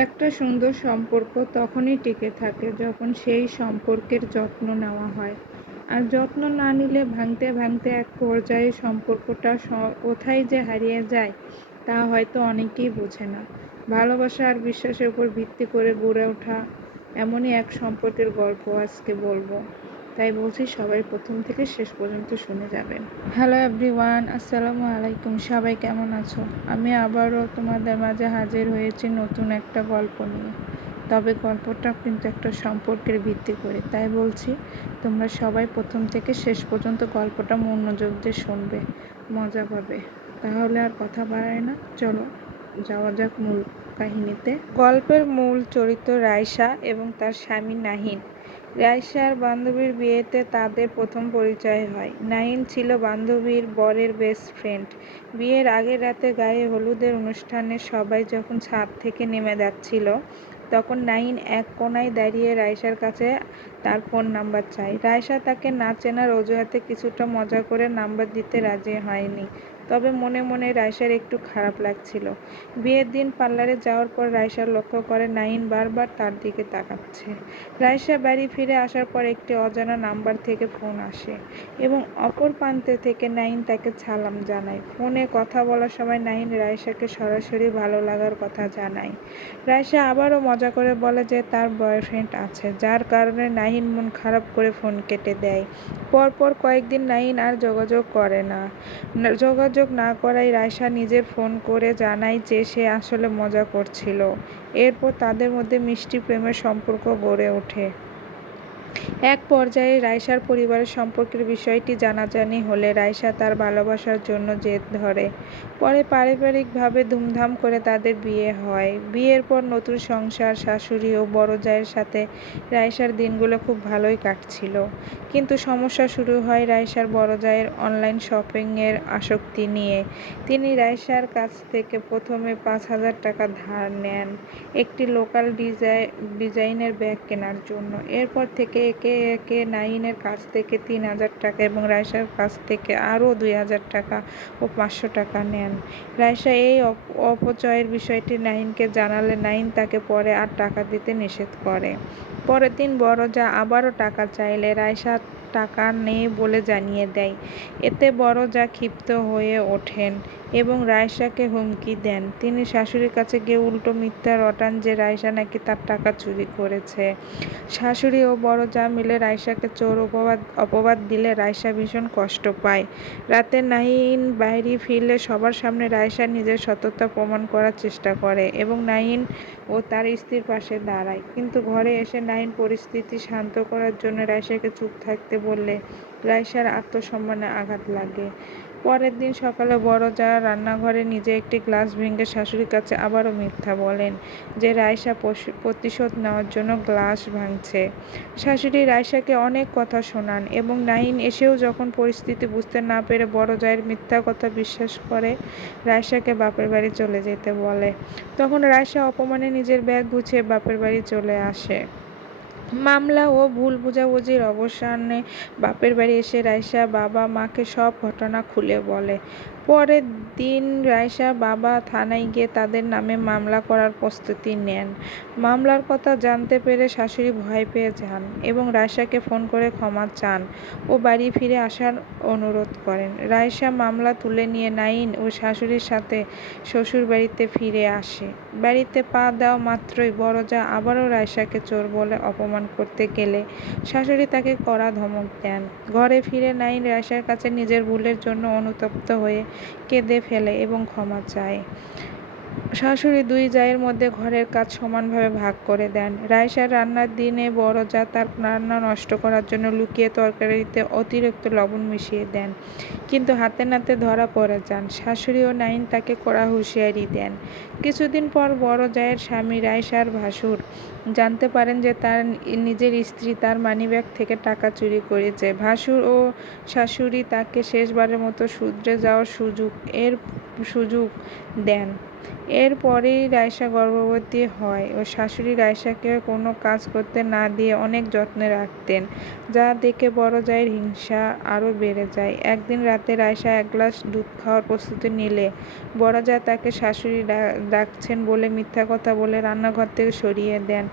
একটা সুন্দর সম্পর্ক তখনই টিকে থাকে যখন সেই সম্পর্কের যত্ন নেওয়া হয়। আর যত্ন না নিলে ভাঙতে ভাঙতে এক পর্যায়ে সম্পর্কটা কোথায় যে হারিয়ে যায় তা হয়তো অনেকেই বোঝে না। ভালোবাসা আর বিশ্বাসের উপর ভিত্তি করে গড়ে ওঠা এমনই এক সম্পর্কের গল্প আজকে বলবো। তাই বলছি সবাই প্রথম থেকে শেষ পর্যন্ত শুনে যাবেন। হ্যালো এভরিওয়ান, আসসালামু আলাইকুম। সবাই কেমন আছো? আমি আবারও তোমাদের মাঝে হাজির হয়েছি নতুন একটা গল্প নিয়ে। তবে গল্পটা কিন্তু একটা সম্পর্কের ভিত্তি করে, তাই বলছি তোমরা সবাই প্রথম থেকে শেষ পর্যন্ত গল্পটা মনোযোগ দিয়ে শুনবে, মজা পাবে। তাহলে আর কথা বাড়ায় না, চলো যাওয়া যাক মূল কাহিনীতে। গল্পের মূল চরিত্র রাইসা এবং তার স্বামী নাহিন। রাইসার বান্ধবীর বিয়েতে তাদের প্রথম পরিচয় হয়। নাহিন ছিল বান্ধবীর বরের বেস্ট ফ্রেন্ড। বিয়ের আগের রাতে গায়ে হলুদের অনুষ্ঠানে সবাই যখন ছাদ থেকে নেমে যাচ্ছিল, তখন নাহিন এক কোণায় দাঁড়িয়ে রাইসার কাছে তার ফোন নাম্বার চায়। রাইসা তাকে না চেনার অজুহাতে কিছুটা মজা করে নাম্বার দিতে রাজি হয়নি, তবে মনে মনে রাইসার একটু খারাপ লাগছিল। বিয়ের দিন পার্লারে যাওয়ার পর রাইসা লক্ষ্য করে নাহিন বারবার তার দিকে তাকাচ্ছে। রাইসা বাড়ি ফিরে আসার পর একটি অজানা নাম্বার থেকে ফোন আসে এবং অপর প্রান্ত থেকে নাহিন তাকে সালাম জানায়। ফোনে কথা বলার সময় নাহিন রাইসাকে সরাসরি ভালো লাগার কথা জানায়। রাইসা আবারও মজা করে বলে যে তার বয়ফ্রেন্ড আছে, যার কারণে নাহিন মন খারাপ করে ফোন কেটে দেয়। পরপর কয়েকদিন নাহিন আর যোগাযোগ না করায় রাইসা নিজে ফোন করে জানায় যে সে আসলে মজা করছিল। এরপর তাদের মধ্যে মিষ্টি প্রেমের সম্পর্ক গড়ে ওঠে। এক পর্যায়ে রাইসার পরিবারের সম্পর্কের বিষয়টি জানাজানি হলে রাইসা তার ভালোবাসার জন্য জেদ ধরে। পরে পারিবারিকভাবে ধুমধাম করে তাদের বিয়ে হয়। বিয়ের পর নতুন সংসার, শাশুড়ি ও বড় জায়ের সাথে রাইসার দিনগুলো খুব ভালোই কাটছিল। কিন্তু সমস্যা শুরু হয় রাইসার বড় জায়ের অনলাইন শপিংয়ের আসক্তি নিয়ে। তিনি রাইসার কাছ থেকে প্রথমে 5,000 টাকা ধার নেন একটি লোকাল ডিজাইনের ব্যাগ কেনার জন্য। এরপর থেকে একে একে নাহিনের কাছ থেকে 3,000 টাকা এবং রাইসার কাছ থেকে আরও 2,000 টাকা ও 500 টাকা নেন। রাইসা এই অপচয়ের বিষয়টি নাহিনকে জানালে নাহিন তাকে পরে আর টাকা দিতে নিষেধ করে। পরের দিন বড় জা আবারও টাকা চাইলে রাইসা টাকা নেই বলে জানিয়ে দেয়। এতে বড় জা ক্ষিপ্ত হয়ে ওঠেন এবং রাইসাকে হুমকি দেন। তিনি শাশুড়ির কাছে গিয়ে উল্টো মিথ্যা রটান যে রাইসা নাকি তার টাকা চুরি করেছে। শাশুড়ি ও বড় জা মিলে রাইসাকে চোর অপবাদ দিলে রাইসা ভীষণ কষ্ট পায়। রাতে নাহিন বাইরে ফিরলে সবার সামনে রাইসা নিজের সততা প্রমাণ করার চেষ্টা করে এবং নাহিন ও তার স্ত্রীর পাশে দাঁড়ায়। কিন্তু ঘরে এসে নাহিন পরিস্থিতি শান্ত করার জন্য রাইসাকে চুপ থাকতে বললে রাইসার আত্মসম্মানে আঘাত লাগে। পরের দিন সকালে বড় জা রান্নাঘরে নিজে একটি গ্লাস ভেঙে শাশুড়ির কাছে আবারও মিথ্যা বলেন যে রাইসা প্রতিশোধ নেওয়ার জন্য গ্লাস ভাঙছে। শাশুড়ি রাইসাকে অনেক কথা শোনান এবং নাহিন এসেও যখন পরিস্থিতি বুঝতে না পেরে বড় জায়ের মিথ্যা কথা বিশ্বাস করে রাইসাকে বাপের বাড়ি চলে যেতে বলে। তখন রাইসা অপমানে নিজের ব্যাগ গুছিয়ে বাপের বাড়ি চলে আসে। মামলা ও ভুল বোঝাবুঝির অবসানে বাপের বাড়ি এসে রাইসা বাবা মাকে সব ঘটনা খুলে বলে। পরের দিন রাইসা বাবা থানায় গিয়ে তাদের নামে মামলা করার প্রস্তুতি নেন। মামলার কথা জানতে পেরে শাশুড়ি ভয় পেয়ে যান এবং রাইসাকে ফোন করে ক্ষমা চান ও বাড়ি ফিরে আসার অনুরোধ করেন। রাইসা মামলা তুলে নিয়ে নাহিন ও শাশুড়ির সাথে শ্বশুর বাড়িতে ফিরে আসে। বাড়িতে পা দেওয়া মাত্রই বড় জা আবারও রাইসাকে চোর বলে অপমান করতে গেলে শাশুড়ি তাকে কড়া ধমক দেন। ঘরে ফিরে নাহিন রাইসার কাছে নিজের ভুলের জন্য অনুতপ্ত হয়ে কেঁদে ফেলে এবং ক্ষমা চায়। শাশুড়ি দুই জায়ের মধ্যে ঘরের কাজ সমানভাবে ভাগ করে দেন। রাইসার রান্নার দিনে বড় জা তার রান্না নষ্ট করার জন্য লুকিয়ে তরকারিতে অতিরিক্ত লবণ মিশিয়ে দেন, কিন্তু হাতে নাতে ধরা পড়ে যান। শাশুড়ি ও নাহিন তাকে কড়া হুঁশিয়ারি দেন। কিছুদিন পর বড় জায়ের স্বামী রাইসার ভাসুর জানতে পারেন যে তার নিজের স্ত্রী তার মানিব্যাগ থেকে টাকা চুরি করেছে। ভাসুর ও শাশুড়ি তাকে শেষবারের মতো শুধরে যাওয়ার সুযোগ দেন এরপরেই রায়সা গর্ভবতী হয় ও শাশুড়ি রায়সাকে কোনো কাজ করতে না দিয়ে অনেক যত্নে রাখতেন, যা দেখে বড় জায়ের হিংসা আরও বেড়ে যায়। একদিন রাতে রায়সা এক গ্লাস দুধ খাওয়ার প্রস্তুতি নিলে বড় জা তাকে শাশুড়ি ডাকছেন বলে মিথ্যা কথা বলে রান্নাঘর থেকে সরিয়ে দেন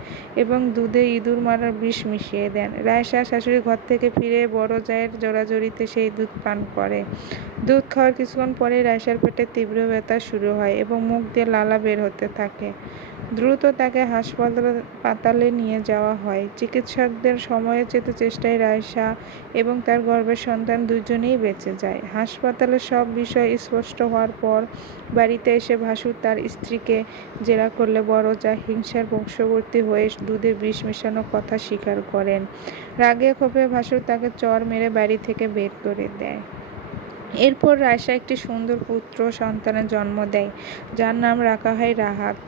এবং দুধে ইঁদুর মারার বিষ মিশিয়ে দেন। রায়সা শাশুড়ি ঘর থেকে ফিরে বড় জায়ের জোরাজুরিতে সেই দুধ পান করে। দুধ খাওয়ার কিছুক্ষণ পরেই রায়সার পেটে তীব্র ব্যথা শুরু হয় এবং মুখ দিয়ে লালা বের হতে থাকে। দ্রুত তাকে হাসপাতালে নিয়ে যাওয়া হয়। চিকিৎসকদের সময়োচিত চেষ্টায় রায়সা এবং তার গর্ভের সন্তান দুজনেই বেঁচে যায়। হাসপাতালে সব বিষয় স্পষ্ট হওয়ার পর বাড়িতে এসে ভাসুর তার স্ত্রীকে জেরা করলে বড় জা হিংসার বশবর্তী হয়ে দুধে বিষ মেশানোর কথা স্বীকার করেন। রাগে ক্ষোভে ভাসুর তাকে চড় মেরে বাড়ি থেকে বের করে দেয়। এরপর রায়সা একটি সুন্দর পুত্র সন্তানের জন্ম দেয়, যার নাম রাখা হয় রাহাত।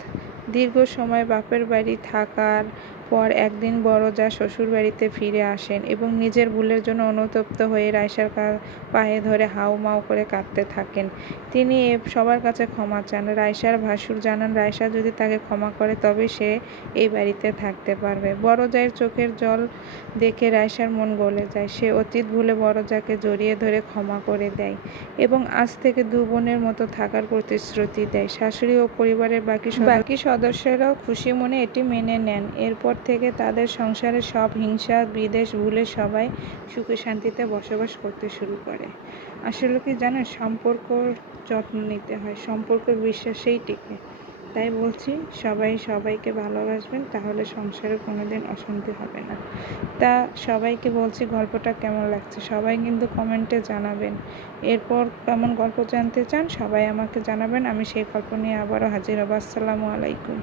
দীর্ঘ সময় বাপের বাড়ি থাকার পর একদিন বড় জা শ্বশুর বাড়িতে ফিরে আসেন এবং নিজের ভুলের জন্য অনুতপ্ত হয়ে রায়সার পায়ে ধরে হাউমাউ করে কাঁদতে থাকেন। তিনি সবার কাছে ক্ষমা চান। রায়সার ভাসুর জানান রায়সা যদি তাকে ক্ষমা করে তবে সে এই বাড়িতে থাকতে পারবে। বড় জায়ের চোখের জল দেখে রায়সার মন গলে যায়। সে অতীত ভুলে বড় জাকে জড়িয়ে ধরে ক্ষমা করে দেয় এবং আজ থেকে দু বোনের মতো থাকার প্রতিশ্রুতি দেয়। শাশুড়ি ও পরিবারের বাকি সদস্যরাও খুশি মনে এটি মেনে নেন। এরপর থেকে তাদের সংসারে সব হিংসা বিদ্বেষ ভুলে সবাই সুখে শান্তিতে বসবাস করতে শুরু করে। আসলে কি জানেন, সম্পর্কর যত্ন নিতে হয়, সম্পর্কের বিশ্বাসেই টিকে। তাই বলছি সবাই সবাইকে ভালোবাসবেন, তাহলে সংসারে কোনোদিন অশান্তি হবে না। তা সবাইকে বলছি গল্পটা কেমন লাগছে সবাই কিন্তু কমেন্টে জানাবেন। এরপর কেমন গল্প জানতে চান সবাই আমাকে জানাবেন, আমি সেই গল্প নিয়ে আবারও হাজির হব। আসসালামু আলাইকুম।